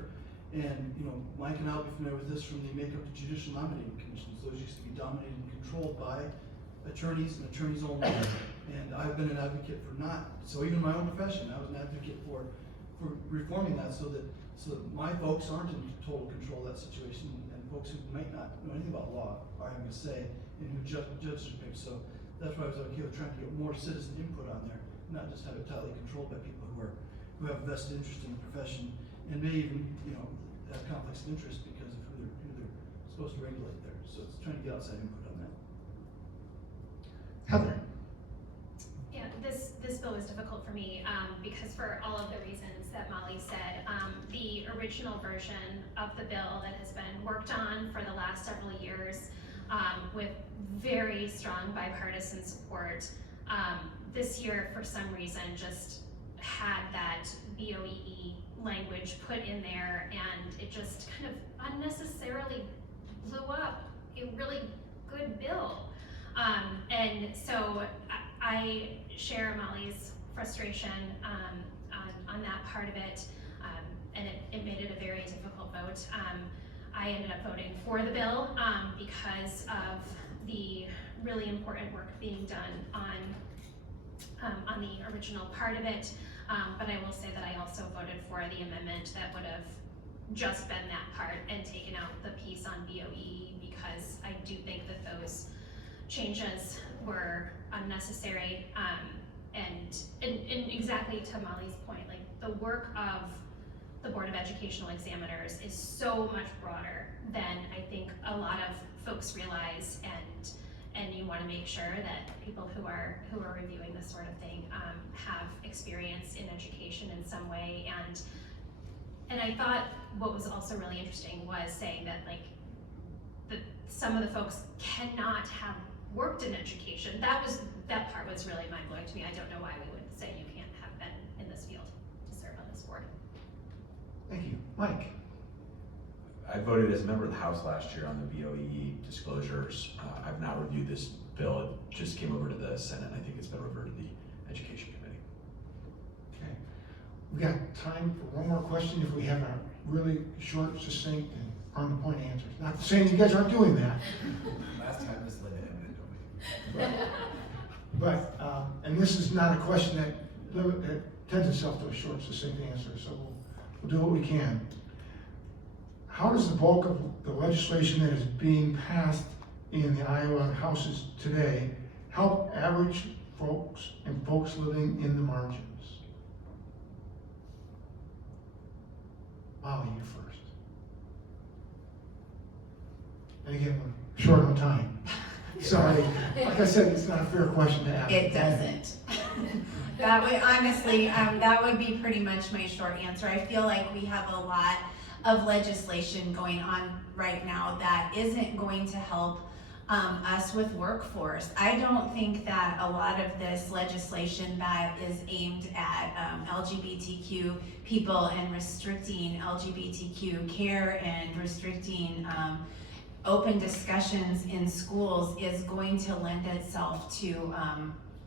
And Mike and I'll be familiar with this from the makeup of judicial nominating commissions. Those used to be dominated and controlled by attorneys and attorneys only. And I've been an advocate for so even in my own profession, I was an advocate for reforming that so that my folks aren't in total control of that situation, and folks who might not know anything about law are having a say in who judges are picked. So that's why I was okay with trying to get more citizen input on there, not just have it tightly controlled by people who have a vested interest in the profession, and may even have conflicts of interest because of who they're supposed to regulate there. So it's trying to get outside input on that. Heather. Yeah, this bill was difficult for me because for all of the reasons that Molly said. The original version of the bill that has been worked on for the last several years with very strong bipartisan support, this year for some reason just had that BOEE language put in there, and it just kind of unnecessarily blew up a really good bill. And so I share Molly's frustration on that part of it, and it made it a very difficult vote. I ended up voting for the bill because of the really important work being done on the original part of it. But I will say that I also voted for the amendment that would have just been that part and taken out the piece on BOE, because I do think that those changes were unnecessary. And exactly to Molly's point, like the work of the Board of Educational Examiners is so much broader than I think a lot of folks realize, and you want to make sure that people who are reviewing this sort of thing have experience in education in some way. And I thought what was also really interesting was saying that some of the folks cannot have worked in education. That part was really mind-blowing to me. I don't know why we would say you can't have been in this field to serve on this board. Thank you. Mike. I voted as a member of the House last year on the BOE disclosures. I've not reviewed this bill. It just came over to the Senate. I think it's been referred to the Education Committee. Okay. We got time for one more question if we have a really short, succinct, and on-the-point answers. Not saying you guys aren't doing that, Last time Ms. Linda ended it, but, and this is not a question that tends itself to a short, succinct answer, so we'll do what we can. How does the bulk of the legislation that is being passed in the Iowa houses today help average folks and folks living in the margins? Molly, you first. And again, we're short on time. Sorry, like I said, it's not a fair question to ask. It doesn't. That would, honestly, that would be pretty much my short answer. I feel like we have a lot of legislation going on right now that isn't going to help us with workforce. I don't think that a lot of this legislation that is aimed at LGBTQ people and restricting LGBTQ care and restricting open discussions in schools is going to lend itself to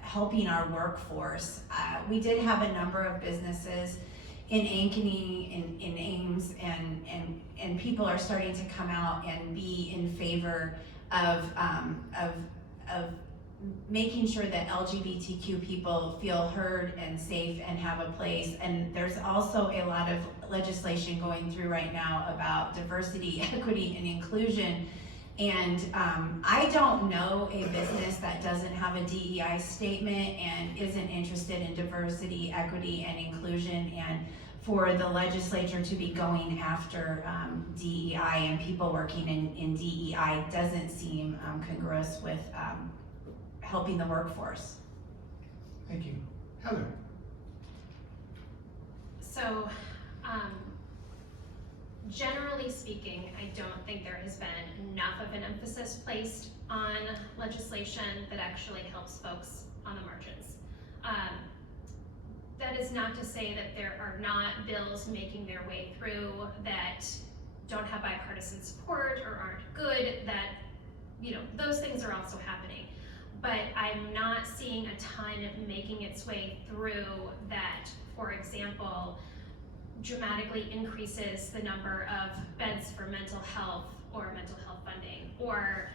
helping our workforce. We did have a number of businesses in Ankeny, in Ames, and people are starting to come out and be in favor of making sure that LGBTQ people feel heard and safe and have a place. And there's also a lot of legislation going through right now about diversity, equity, and inclusion. And I don't know a business that doesn't have a DEI statement and isn't interested in diversity, equity, and inclusion. And for the legislature to be going after DEI and people working in DEI doesn't seem congruous with helping the workforce. Thank you. Heather? So, generally speaking, I don't think there has been enough of an emphasis placed on legislation that actually helps folks on the margins. That is not to say that there are not bills making their way through that don't have bipartisan support or aren't good, that, you know, those things are also happening. But I'm not seeing a ton of making its way through that, for example, dramatically increases the number of beds for mental health or mental health funding, or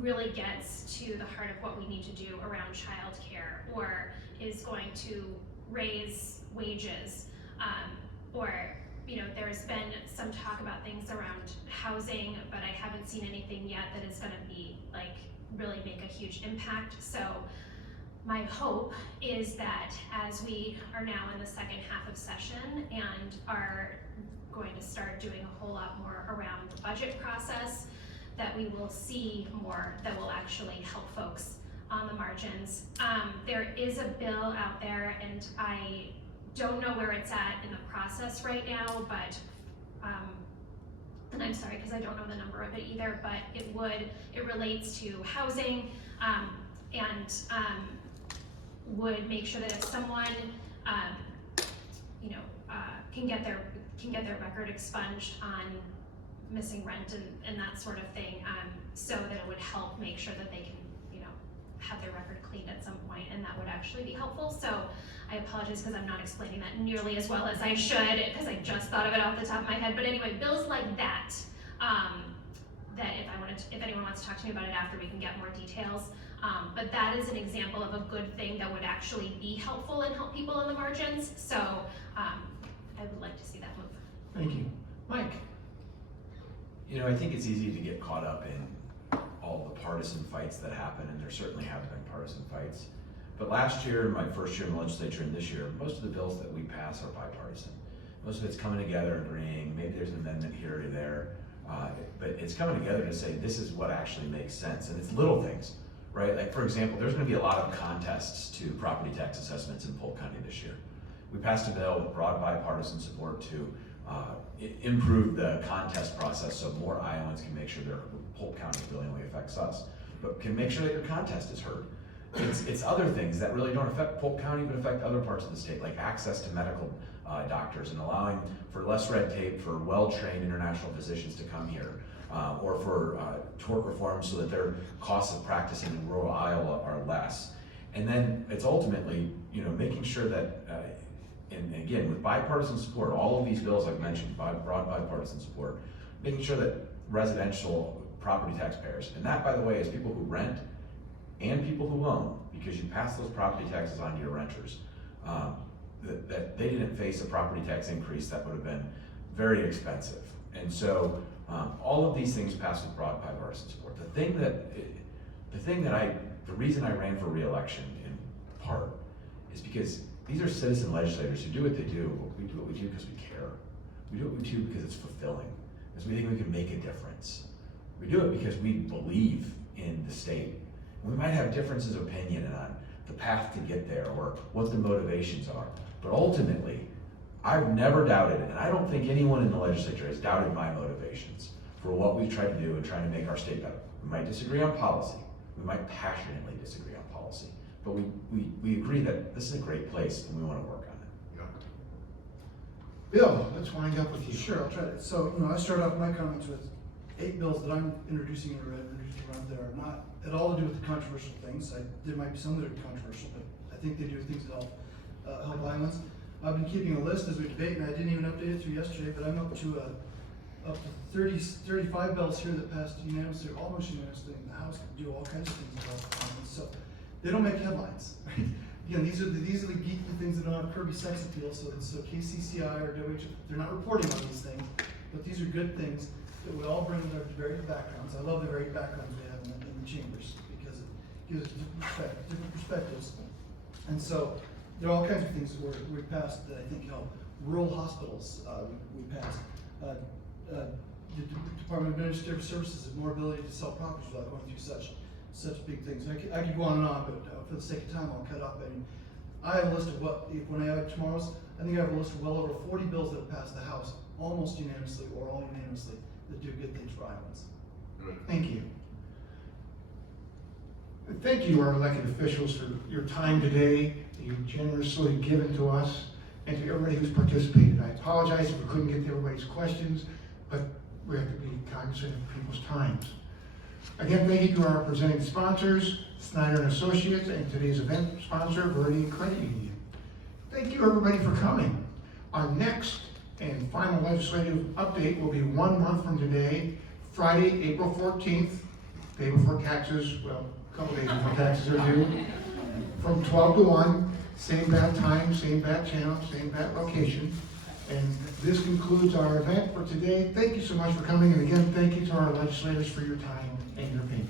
really gets to the heart of what we need to do around childcare, or is going to raise wages, or, you know, there's been some talk about things around housing, but I haven't seen anything yet that is going to be like really make a huge impact. So my hope is that as we are now in the second half of session and are going to start doing a whole lot more around the budget process, that we will see more that will actually help folks on the margins. There is a bill out there, and I don't know where it's at in the process right now, but and I'm sorry because I don't know the number of it either, but it relates to housing, and would make sure that if someone can get their record expunged on missing rent and that sort of thing, so that it would help make sure that they can, you know, have their record cleaned at some point, and that would actually be helpful. So I apologize because I'm not explaining that nearly as well as I should, because I just thought of it off the top of my head. But anyway, bills like that, that if anyone wants to talk to me about it after, we can get more details. But that is an example of a good thing that would actually be helpful and help people in the margins. So I would like to see that move. Thank you. Mike? You know, I think it's easy to get caught up in all the partisan fights that happen, and there certainly have been partisan fights. But last year, my first year in the legislature, and this year, most of the bills that we pass are bipartisan. Most of it's coming together, agreeing, maybe there's an amendment here or there, but it's coming together to say this is what actually makes sense, and it's little things, right? Like, for example, there's gonna be a lot of contests to property tax assessments in Polk County this year. We passed a bill with broad bipartisan support to improve the contest process so more Iowans can make sure their Polk County really only affects us, but can make sure that your contest is heard. It's other things that really don't affect Polk County but affect other parts of the state, like access to medical doctors and allowing for less red tape for well-trained international physicians to come here, or for tort reform so that their costs of practicing in rural Iowa are less. And then it's ultimately, you know, making sure that and again, with bipartisan support, all of these bills I've mentioned, broad bipartisan support, making sure that residential property taxpayers, and that, by the way, is people who rent and people who own, because you pass those property taxes on to your renters, that they didn't face a property tax increase that would have been very expensive. And so all of these things pass with broad bipartisan support. The reason I ran for re-election in part is because these are citizen legislators who do what they do. We do what we do because we care. We do what we do because it's fulfilling, because we think we can make a difference. We do it because we believe in the state. We might have differences of opinion on the path to get there or what the motivations are, but ultimately, I've never doubted, and I don't think anyone in the legislature has doubted my motivations for what we've tried to do and trying to make our state better. We might disagree on policy. We might passionately disagree on policy, but we agree that this is a great place and we want to work on it. Bill, let's wind up with you. Sure, I'll try to. So, I start off my comments with 8 bills that I'm introducing around that are not at all to do with the controversial things. There might be some that are controversial, but I think they do things that help islands. I've been keeping a list as we debate, and I didn't even update it through yesterday, but I'm up to 35 bills here that passed unanimously, or almost unanimously in the House, that do all kinds of things about islands. So they don't make headlines. Right? Again, these are the geeky things that don't have Kirby sex appeal. So KCCI or WH, they're not reporting on these things, but these are good things that we all bring with our varied backgrounds. I love the varied backgrounds we have in the chambers because it gives us different perspectives. And so there are all kinds of things where we passed that I think help. Rural hospitals, we passed. The Department of Administrative Services has more ability to sell properties without going through such big things. I could go on and on, but for the sake of time, I'll cut up. And I have a list of when I have tomorrow's, I think I have a list of well over 40 bills that have passed the House, almost unanimously or all unanimously, that do good things for islands. Thank you. And thank you, our elected officials, for your time today that you've generously given to us and to everybody who's participated. I apologize if we couldn't get to everybody's questions, but we have to be cognizant of people's times. Again, thank you to our presenting sponsors, Snyder & Associates, and today's event sponsor, Viridian Credit Union. Thank you, everybody, for coming. Our next and final legislative update will be 1 month from today, Friday, April 14th, day before taxes, well, a couple days before taxes are due, from 12 to 1, same bad time, same bad channel, same bad location. And this concludes our event for today. Thank you so much for coming, and again, thank you to our legislators for your time and your patience.